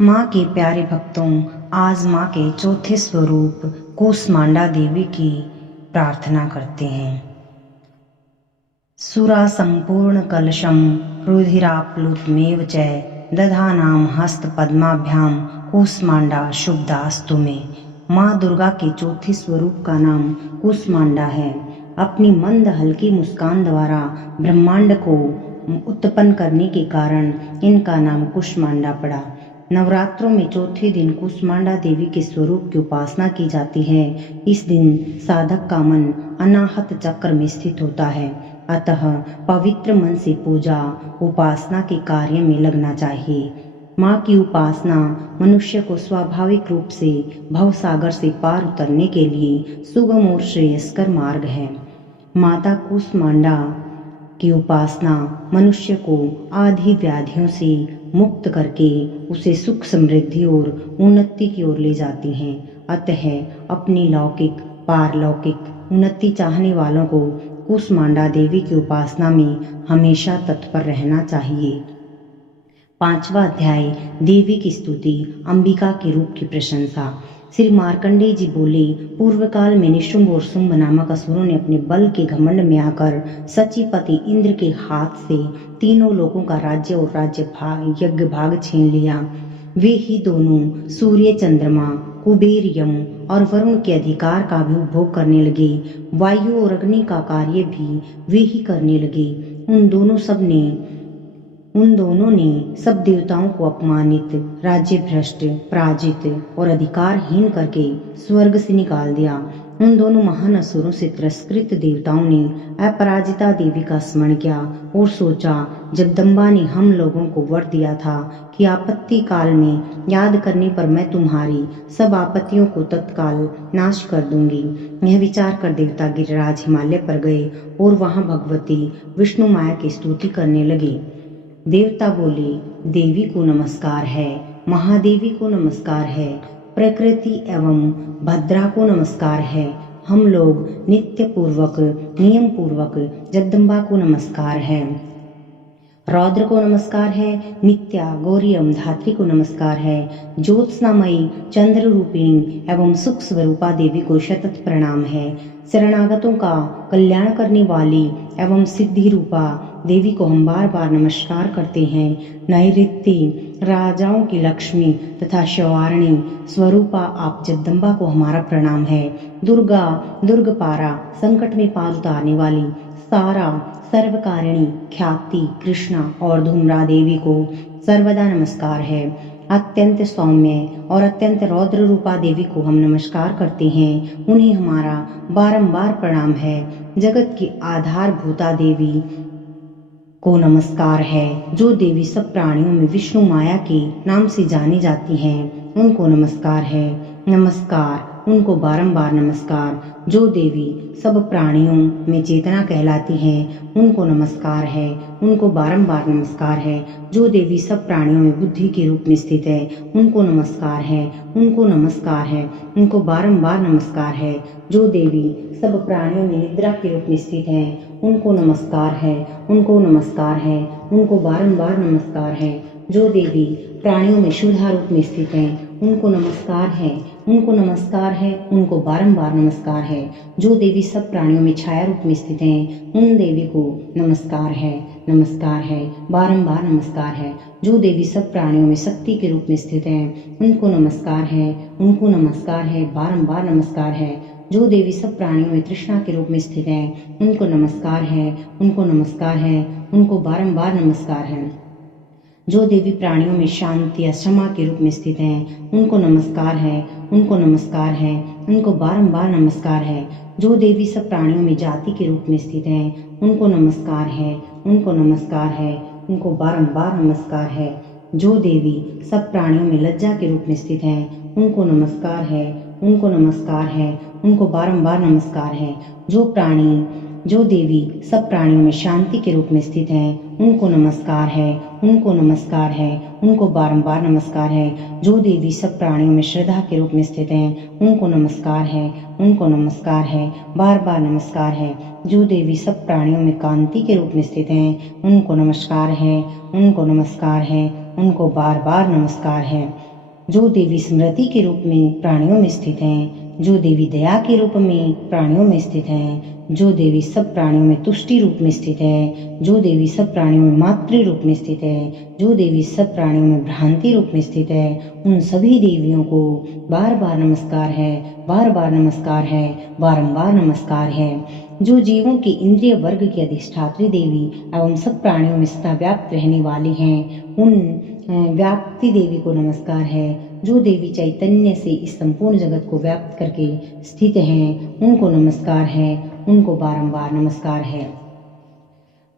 माँ के प्यारे भक्तों, आज माँ के चौथे स्वरूप कूष्मांडा देवी की प्रार्थना करते हैं। सुरा संपूर्ण कलशम रुधिराप्लुतमेव च दधानाम हस्त पद्माभ्याम कूष्मांडा शुभदास्तु में। माँ दुर्गा के चौथे स्वरूप का नाम कूष्मांडा है। अपनी मंद हल्की मुस्कान द्वारा ब्रह्मांड को उत्पन्न करने के कारण इनका नाम कूष्मांडा पड़ा। नवरात्रों में चौथे दिन कूष्मांडा देवी के स्वरूप की उपासना की जाती है। इस दिन साधक का मन अनाहत चक्र में स्थित होता है, अतः पवित्र मन से पूजा उपासना के कार्य में लगना चाहिए। माँ की उपासना मनुष्य को स्वाभाविक रूप से भवसागर से पार उतरने के लिए सुगम और श्रेयस्कर मार्ग है। माता कूष्मांडा की उपासना मनुष्य को आदि व्याधियों से मुक्त करके उसे सुख समृद्धि और उन्नति की ओर ले जाती है। अतः अपनी लौकिक पारलौकिक उन्नति चाहने वालों को कूष्मांडा देवी की उपासना में हमेशा तत्पर रहना चाहिए। 5वां अध्याय, देवी की स्तुति, अंबिका के रूप की प्रशंसा। श्री मार्कंडेय जी बोले, पूर्व काल में निशुंभ और शुंभ नामक असुरों ने अपने बल के घमंड में आकर सचीपति इंद्र के हाथ से तीनों लोगों का राज्य और यज्ञ भाग छीन लिया। वे ही दोनों सूर्य, चंद्रमा, कुबेर, यम और वरुण के अधिकार का भी उपभोग करने लगे। वायु और अग्नि का कार्य भी वे ही करने लगे। उन दोनों ने सब देवताओं को अपमानित, राज्य भ्रष्ट, पराजित और अधिकारहीन करके स्वर्ग से निकाल दिया। उन दोनों महान असुरों से तिरस्कृत देवताओं ने अपराजिता देवी का स्मरण किया और सोचा, जगदम्बा ने हम लोगों को वर दिया था कि आपत्ति काल में याद करने पर मैं तुम्हारी सब आपत्तियों को तत्काल नाश कर दूंगी। यह विचार कर देवता गिरिराज हिमालय पर गए और वहां भगवती विष्णु माया की स्तुति करने लगे। देवता बोले, देवी को नमस्कार है, महादेवी को नमस्कार है, प्रकृति एवं भद्रा को नमस्कार है। हम लोग नित्य पूर्वक नियम पूर्वक जगदम्बा को नमस्कार है, रौद्र को नमस्कार है, नित्या गौरी एवं धात्री को नमस्कार है, ज्योत्स्नामयी चंद्र रूपिणी एवं सुख स्वरूपा देवी को शतत प्रणाम है। शरणागतों का कल्याण करने वाली एवं सिद्धि रूपा देवी को हम बार बार नमस्कार करते हैं। नैऋत्य राजाओं की लक्ष्मी तथा शवारणी स्वरूपा आप जगदम्बा को हमारा प्रणाम है। दुर्गा, दुर्गपारा, संकट में पार उतारने वाली सारा, सर्वकारिणी, ख्याति, कृष्णा और धूम्रा देवी को सर्वदा नमस्कार है। अत्यंत सौम्य और अत्यंत रौद्र रूपा देवी को हम नमस्कार करते हैं, उन्हें हमारा बारंबार प्रणाम है। जगत की आधारभूता देवी को नमस्कार है। जो देवी सब प्राणियों में विष्णु माया के नाम से जानी जाती हैं, उनको नमस्कार है। नमस्कार, उनको बारंबार नमस्कार। जो देवी सब प्राणियों में चेतना कहलाती हैं, उनको नमस्कार है, उनको बारंबार नमस्कार है। जो देवी सब प्राणियों में बुद्धि के रूप में स्थित है, उनको नमस्कार है, उनको नमस्कार है, उनको बारंबार नमस्कार है। जो देवी सब प्राणियों में निद्रा के रूप में स्थित है, उनको नमस्कार है, उनको नमस्कार है, उनको बारंबार नमस्कार है। जो देवी प्राणियों में शुद्धा रूप में स्थित है, उनको नमस्कार है, उनको नमस्कार है, उनको बारंबार नमस्कार है। जो देवी सब प्राणियों में छाया रूप में स्थित हैं, उन देवी को नमस्कार है, नमस्कार है, बारंबार नमस्कार है। जो देवी सब प्राणियों में शक्ति के रूप में स्थित हैं, उनको नमस्कार है, उनको नमस्कार है, बारंबार नमस्कार है। जो देवी सब प्राणियों में तृष्णा के रूप में स्थित हैं, उनको नमस्कार है, उनको नमस्कार है, उनको बारंबार नमस्कार है। जो देवी प्राणियों में शांति या क्षमा के रूप में स्थित हैं, उनको नमस्कार है, उनको नमस्कार है, उनको बारंबार नमस्कार है। जो देवी सब प्राणियों में जाति के रूप में स्थित हैं, उनको नमस्कार है, उनको नमस्कार है, उनको बारंबार नमस्कार है। जो देवी सब प्राणियों में लज्जा के रूप में स्थित हैं, उनको नमस्कार है, उनको नमस्कार है, उनको बारंबार नमस्कार है। जो देवी सब प्राणियों में शांति के रूप में स्थित हैं, उनको नमस्कार है, उनको नमस्कार है, उनको बारंबार नमस्कार है। जो देवी सब प्राणियों में श्रद्धा के रूप में स्थित हैं, उनको नमस्कार है, उनको नमस्कार है, बार बार नमस्कार है। जो देवी सब प्राणियों में कांति के रूप में स्थित हैं, उनको नमस्कार है, उनको नमस्कार है, उनको बार बार नमस्कार है। जो देवी स्मृति के रूप में प्राणियों में स्थित हैं, जो देवी दया के रूप में प्राणियों में स्थित हैं, जो देवी सब प्राणियों में तुष्टि रूप में स्थित है, जो देवी सब प्राणियों में मातृ रूप में स्थित है, जो देवी सब प्राणियों में भ्रांति रूप में स्थित है, उन सभी देवियों को बार बार नमस्कार है, बार बार नमस्कार है, बारंबार नमस्कार है। जो जीवों के इंद्रिय वर्ग की अधिष्ठात्री देवी एवं सब प्राणियों में सदा व्याप्त रहने वाली हैं, उन व्याप्ति देवी को नमस्कार है। जो देवी चैतन्य से इस संपूर्ण जगत को व्याप्त करके स्थित हैं, उनको नमस्कार है, उनको बारंबार नमस्कार है।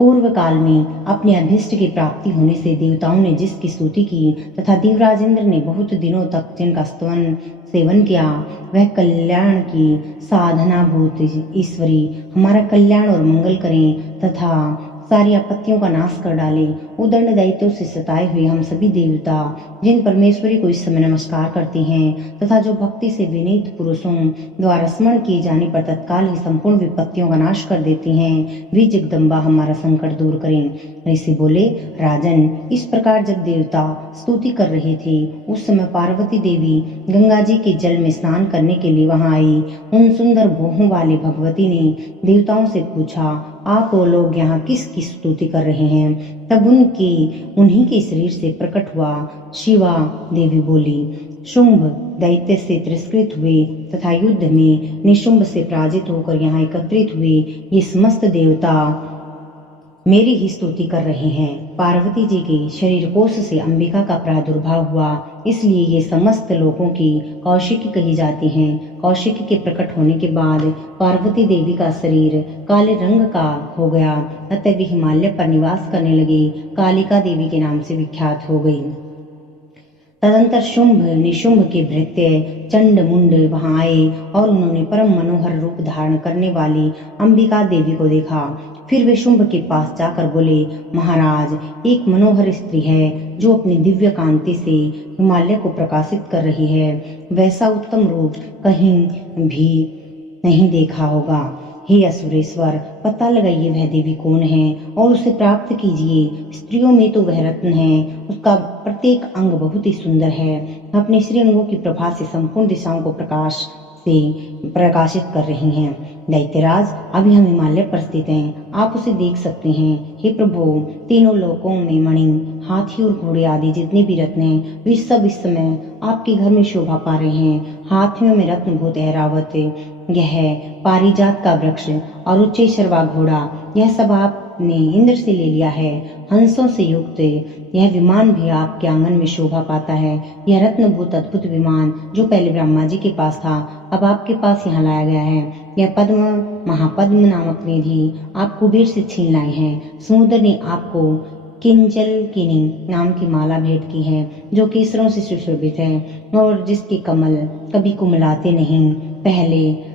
पूर्व काल में अपने अभीष्ट की प्राप्ति होने से देवताओं ने जिसकी स्तुति की तथा देवराजेंद्र ने बहुत दिनों तक जिनका स्तवन सेवन किया, वह कल्याण की साधना भूत ईश्वरी हमारा कल्याण और मंगल करें तथा सारी आपत्तियों का नाश कर डाले। उदंड दैत्यों से सताए हुए हम सभी देवता जिन परमेश्वरी को इस समय नमस्कार करते हैं तथा जो भक्ति से विनीत पुरुषों द्वारा स्मरण किए जाने पर तत्काल ही संपूर्ण विपत्तियों का नाश कर देती हैं, वे जगदम्बा हमारा संकट दूर करें। ऐसे बोले, राजन, इस प्रकार जब देवता स्तुति कर रहे थे उस समय पार्वती देवी गंगा जी के जल में स्नान करने के लिए वहां आई। उन सुंदर भोहों वाली भगवती ने देवताओं से पूछा, आप वो लोग यहाँ किसकी स्तुति कर रहे हैं? तब उन्हीं के शरीर से प्रकट हुआ शिवा देवी बोली, शुंभ दैत्य से तिरस्कृत हुए तथा युद्ध में निशुंभ से पराजित होकर यहाँ एकत्रित हुए ये समस्त देवता मेरी ही स्तुति कर रहे हैं। पार्वती जी के शरीर कोश से अंबिका का प्रादुर्भाव हुआ, इसलिए ये समस्त लोगों की कौशिकी कही जाती हैं। कौशिकी के प्रकट होने के बाद पार्वती देवी का शरीर काले रंग का हो गया, अतः वे हिमालय पर निवास करने लगी, कालिका देवी के नाम से विख्यात हो गई। तदंतर शुंभ निशुंभ के भृत्य चंड मुंड वहां आए और उन्होंने परम मनोहर रूप धारण करने वाली अंबिका देवी को देखा। फिर वे शुंभ के पास जाकर बोले, महाराज, एक मनोहर स्त्री है जो अपनी दिव्य कांति से हिमालय को प्रकाशित कर रही है, वैसा उत्तम रूप कहीं भी नहीं देखा होगा। हे असुरेश्वर, पता लगाइए वह देवी कौन है और उसे प्राप्त कीजिए। स्त्रियों में तो वह रत्न है, उसका प्रत्येक अंग बहुत ही सुंदर है, अपने श्री अंगों की प्रभा से संपूर्ण दिशाओं को प्रकाश से प्रकाशित कर रही हैं। दैत्यराज, अभी हम हिमालय पर स्थित हैं, आप उसे देख सकते हैं। हे प्रभु, तीनों लोकों में मणि, हाथी और घोड़े आदि जितने भी रत्न हैं, वे सब इस समय आपके घर में शोभा पा रहे हैं। हाथियों में रत्न भूत ऐरावत, यह पारिजात का वृक्ष और उच्चेश्वर वा घोड़ा, यह सब आपने इंद्र से ले लिया है। हंसों से युक्त यह विमान भी आपके आंगन में शोभा पाता है। यह रत्नभूत अद्भुत विमान जो पहले ब्रह्मा जी के पास था, अब आपके पास यहाँ लाया गया है। यह पद्म महापद्म नामक निधि आप कुबेर से छीन लाए हैं। समुद्र ने आपको किंजलकिनी नाम की माला भेंट की है जो केसरों से सुशोभित है और जिसके कमल कभी कुमलाते नहीं। पहले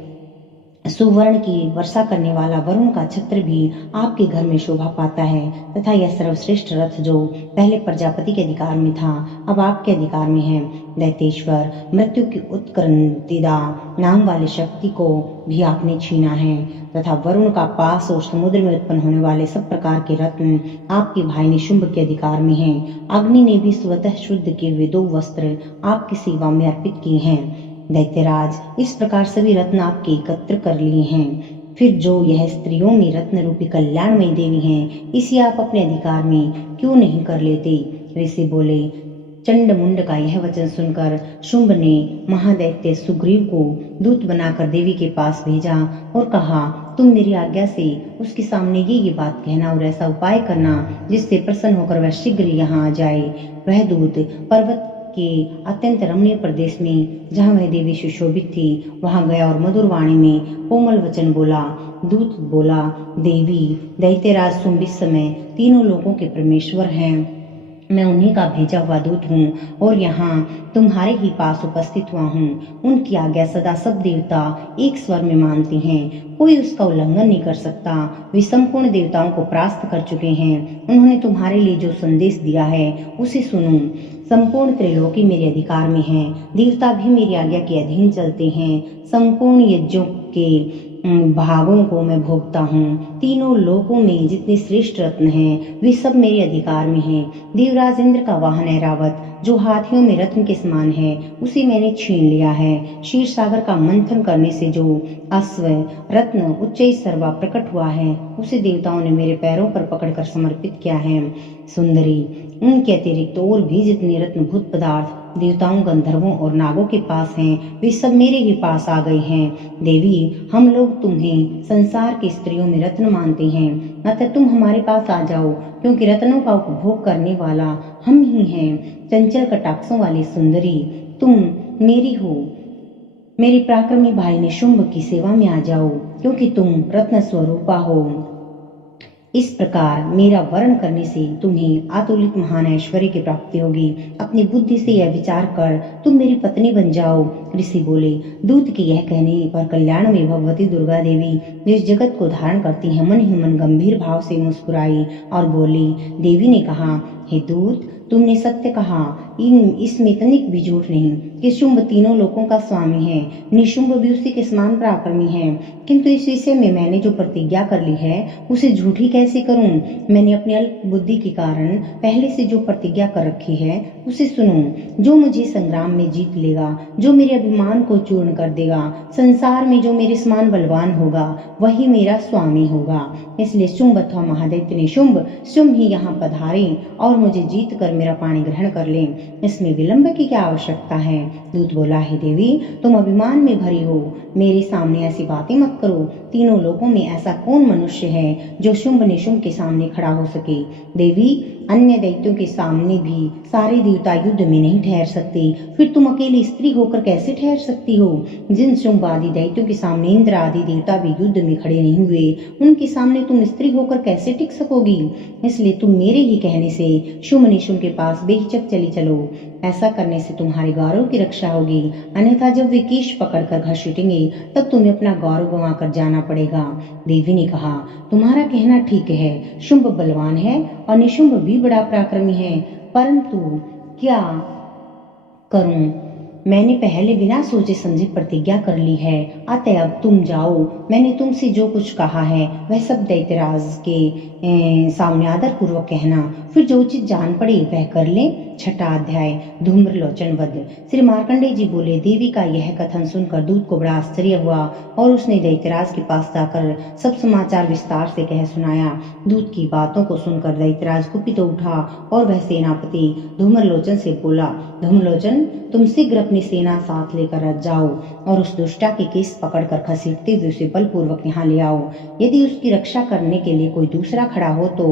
सुवर्ण की वर्षा करने वाला वरुण का छत्र भी आपके घर में शोभा पाता है तथा यह सर्वश्रेष्ठ रथ जो पहले प्रजापति के अधिकार में था, अब आपके अधिकार में है। दैतेश्वर, मृत्यु की उत्क्रांतिदा नाम वाली शक्ति को भी आपने छीना है तथा वरुण का पास और समुद्र में उत्पन्न होने वाले सब प्रकार के रत्न आपके भाई निशुंभ के अधिकार में हैं। अग्नि ने भी स्वतः शुद्ध किए हुए 2 वस्त्र आपकी सेवा में अर्पित किए हैं। दैत्यराज, इस प्रकार सभी रत्न आपके एकत्र कर लिए हैं। फिर जो यह स्त्रियों में रत्न रूपी कल्याणमयी देवी हैं, इसे आप अपने अधिकार में क्यों नहीं कर लेते? ऋषि बोले, चंड मुंड का यह वचन सुनकर शुंभ ने महादैत्य सुग्रीव को दूत बनाकर देवी के पास भेजा और कहा, तुम मेरी आज्ञा से उसके सामने ये बात कहना और ऐसा उपाय करना जिससे प्रसन्न होकर वह शीघ्र यहाँ आ जाए। वह दूत पर्वत के अत्यंत रमणीय प्रदेश में जहाँ वह देवी सुशोभित थी वहां गया और मधुर वाणी में कोमल वचन बोला। दूत बोला, देवी, दैत्यराज शुंभ इस समय तीनों लोगों के परमेश्वर हैं। मैं उन्हीं का भेजा हुआ दूत हूँ और यहाँ तुम्हारे ही पास उपस्थित हुआ हूँ। उनकी आज्ञा सदा सब देवता एक स्वर में मानते हैं, कोई उसका उल्लंघन नहीं कर सकता। वे संपूर्ण देवताओं को परास्त कर चुके हैं। उन्होंने तुम्हारे लिए जो संदेश दिया है उसे सुनो। संपूर्ण त्रैलोकी मेरे अधिकार में है, देवता भी मेरी आज्ञा के अधीन चलते हैं। संपूर्ण यज्ञों के भागों को मैं भोगता हूँ। तीनों लोकों में जितने श्रेष्ठ रत्न हैं वे सब मेरे अधिकार में हैं। देवराज इंद्र का वाहन ऐरावत जो हाथियों में रत्न के समान है उसे मैंने छीन लिया है। क्षीर सागर का मंथन करने से जो अश्व रत्न उच्च सर्वा प्रकट हुआ है उसे देवताओं ने मेरे पैरों पर पकड़कर समर्पित किया है। सुंदरी, उनके अतिरिक्त और भी जितने रत्नभूत पदार्थ देवताओं, गंधर्वों और नागों के पास हैं वे सब मेरे ही पास आ गए हैं। देवी, हम लोग तुम्हें संसार की स्त्रियों में रत्न मानते हैं, अतः तुम हमारे पास आ जाओ, क्योंकि रत्नों का उपभोग करने वाला हम ही हैं। चंचल कटाक्षों वाली सुंदरी, तुम मेरी हो। मेरे पराक्रमी भाई निशुंभ की सेवा में आ जाओ, क्योंकि तुम रत्न स्वरूपा हो। इस प्रकार मेरा वर्ण करने से तुम्हें अतुलित महान ऐश्वर्य की प्राप्ति होगी। अपनी बुद्धि से यह विचार कर तुम मेरी पत्नी बन जाओ। ऋषि बोले, दूत के यह कहने पर कल्याण में भगवती दुर्गा देवी जो इस जगत को धारण करती है मन ही मन गंभीर भाव से मुस्कुराई और बोली। देवी ने कहा, हे दूत, तुमने सत्य कहा। इसमें तनिक भी झूठ नहीं कि शुंभ तीनों लोकों का स्वामी है, निशुंभ भी उसी के समान पराक्रमी है। किंतु इस विषय में मैंने जो प्रतिज्ञा कर ली है उसे झूठी कैसे करूं? मैंने अपनी अल्प बुद्धि के कारण पहले से जो प्रतिज्ञा कर रखी है उसे सुनो। जो मुझे संग्राम में जीत लेगा, जो मेरे अभिमान को चूर्ण कर देगा, संसार में जो मेरे समान बलवान होगा वही मेरा स्वामी होगा। इसलिए शुंभ अथवा महादैत्य निशुंभ शुंभ ही यहाँ पधारे और मुझे जीत कर मेरा पाणी ग्रहण कर ले। इसमें विलंब की क्या आवश्यकता है? दूत बोला, हे देवी, तुम अभिमान में भरी हो, मेरे सामने ऐसी बातें मत करो। तीनों लोकों में ऐसा कौन मनुष्य है जो शुंभ निशुंभ के सामने खड़ा हो सके? देवी, अन्य दैत्यों के सामने भी सारे देवता युद्ध में नहीं ठहर सकते, फिर तुम अकेली स्त्री होकर कैसे ठहर सकती हो? जिन शुंभ आदि दैत्यों के सामने इंद्र आदि देवता भी युद्ध में खड़े नहीं हुए, उनके सामने तुम स्त्री होकर कैसे टिक सकोगी? इसलिए तुम मेरे ही कहने से शुंभ निशुंभ के पास बेहिचक चली चलो। ऐसा करने से तुम्हारे गौरव की रक्षा होगी, अन्यथा जब वे केश पकड़कर घसीटेंगे तब तुम्हें अपना गौरव गंवा कर जाना पड़ेगा। देवी ने कहा, तुम्हारा कहना ठीक है, शुंभ बलवान है और निशुंभ भी बड़ा पराक्रमी है, परंतु क्या करूं? मैंने पहले बिना सोचे समझे प्रतिज्ञा कर ली है, अतः अब तुम जाओ। मैंने तुमसे जो कुछ कहा है वह सब दैत्यराज के सामने आदर पूर्वक कहना, फिर जो उचित जान पड़े वह कर ले। छठा अध्याय, धूम्रलोचन वध। श्री मार्कंडेय जी बोले, देवी का यह कथन सुनकर दूत को बड़ा आश्चर्य हुआ और उसने दैत्यराज के पास जाकर सब समाचार विस्तार से कह सुनाया। दूत की बातों को सुनकर दैत्यराज कुपित उठा और वह सेनापति धूम्रलोचन से बोला, धूम्रलोचन, तुम शीघ्र अपनी सेना साथ लेकर जाओ और उस दुष्टा के केस पकड़कर घसीटते हुए उसे बलपूर्वक यहाँ ले आओ। यदि उसकी रक्षा करने के लिए कोई दूसरा खड़ा हो तो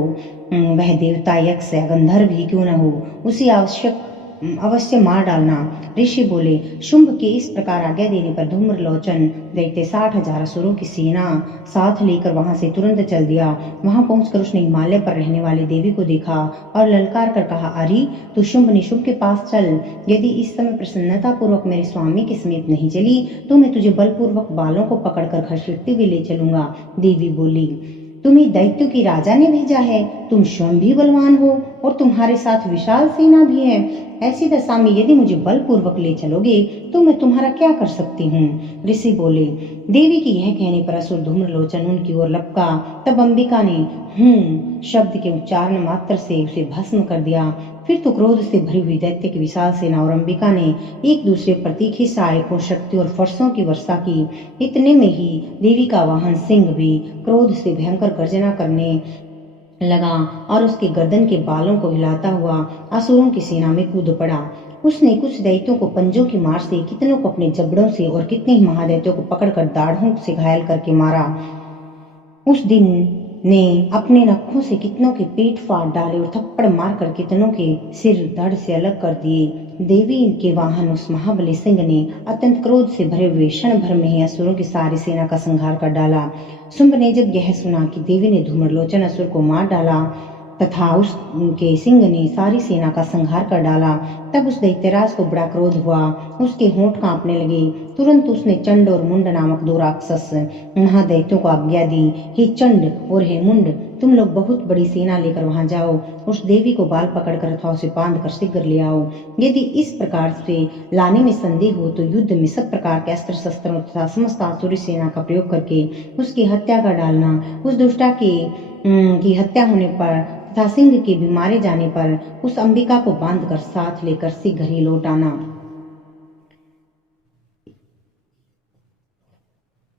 वह देवता, यक्ष या गंधर्व ही क्यों न हो, उसे अवश्य मार डालना। ऋषि बोले, शुंभ के इस प्रकार आज्ञा देने पर धूम्रलोचन दैत्य 60,000 असुरों की सेना साथ लेकर वहां से तुरंत चल दिया। वहां पहुंचकर उसने हिमालय पर रहने वाली देवी को देखा और ललकार कर कहा, अरे तू शुंभ निशुंभ के पास चल। यदि इस समय प्रसन्नता पूर्वक मेरे स्वामी के समीप नहीं चली तो मैं तुझे बलपूर्वक बालों को पकड़कर घसीटते हुए ले चलूंगा। देवी बोली, तुम्हें दैत्यों की राजा ने भेजा है, तुम स्वयं भी बलवान हो और तुम्हारे साथ विशाल सेना भी है। ऐसी दशा में यदि मुझे बलपूर्वक ले चलोगे तो मैं तुम्हारा क्या कर सकती हूँ? ऋषि बोले, देवी के यह कहने पर असुर धूम्रलोचन उनकी ओर लपका। तब अंबिका ने शब्द के उच्चारण मात्र से उसे भस्म कर दिया। फिर तो क्रोध से भरी हुई दैत्य की विशाल सेना और अंबिका ने एक दूसरे पर तीखी सहायकों, शक्ति और फरसों की वर्षा की। इतने में ही देवी का वाहन सिंह भी क्रोध से भयंकर गर्जना करने लगा और उसके गर्दन के बालों को हिलाता हुआ असुरों की सेना में कूद पड़ा। उसने कुछ दैत्यों को पंजों की मार से, कितनों को अपने जबड़ों से और कितने ही महादैत्यों को पकड़कर दाढ़ों से घायल करके मारा। उस दिन ने अपने नखों से कितनों के पेट फाड़ डाले और थप्पड़ मारकर कितनों के सिर धड़ से अलग कर दिए। देवी के वाहन उस महाबली सिंह ने अत्यंत क्रोध से भरे हुए क्षण भर में ही असुरों की सारी सेना का संहार कर डाला। शुंभ ने जब यह सुना कि देवी ने धूम्रलोचन असुर को मार डाला तथा उसके सिंह ने सारी सेना का संहार कर डाला। तब उस दैत्यराज को बड़ा क्रोध हुआ, उसके होंठ कांपने लगे। तुरंत उसने चंड और मुंड नामक दो राक्षस महादैत्यों को आज्ञा दी, हे चंड और हे मुंड, तुम लोग बहुत बड़ी सेना लेकर वहां जाओ, उस देवी को बाल पकड़कर अथवा उसे बांध कर शीघ्र ले आओ। यदि इस प्रकार से लाने में संदेह हो तो युद्ध में सब प्रकार के अस्त्र शस्त्रों तथा समस्त आसुरी सेना का प्रयोग करके उसकी हत्या कर डालना। उस दुष्टा की हत्या होने पर तथा सिंह के भी मारे जाने पर उस अंबिका को बांधकर साथ लेकर शीघ्र ही लौट आना।